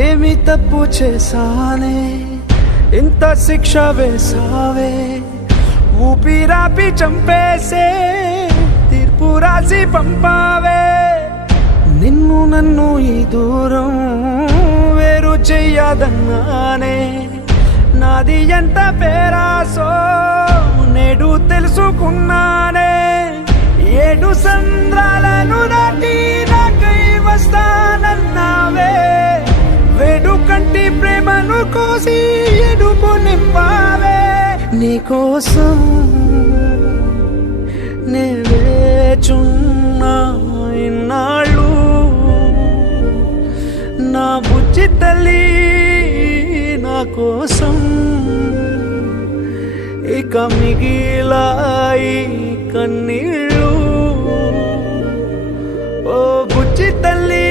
ఏమి తప్పు చేశానే, ఇంత శిక్ష వేసావే, ఊపిరాపి చంపేసే తీర్పు రాసి పంపావే. నిన్ను నన్ను ఈ దూరం వేరు చెయ్యదన్నానే, నాది ఎంత పేరాసో నేడు తెలుసుకున్నానే. 7 సంద్రాలను దాటి నాకై వస్తానన్నావే, వేడుకంటి ప్రేమను కోసి ఎడుపు నింపావే. నీకోసం నే వేచున్నా ఇన్నాళ్ళు, నా బుజ్జి తల్లి నా కోసం. ఇక మిగిలాయి కన్నీళ్ళు, ఓ బుజ్జి తల్లి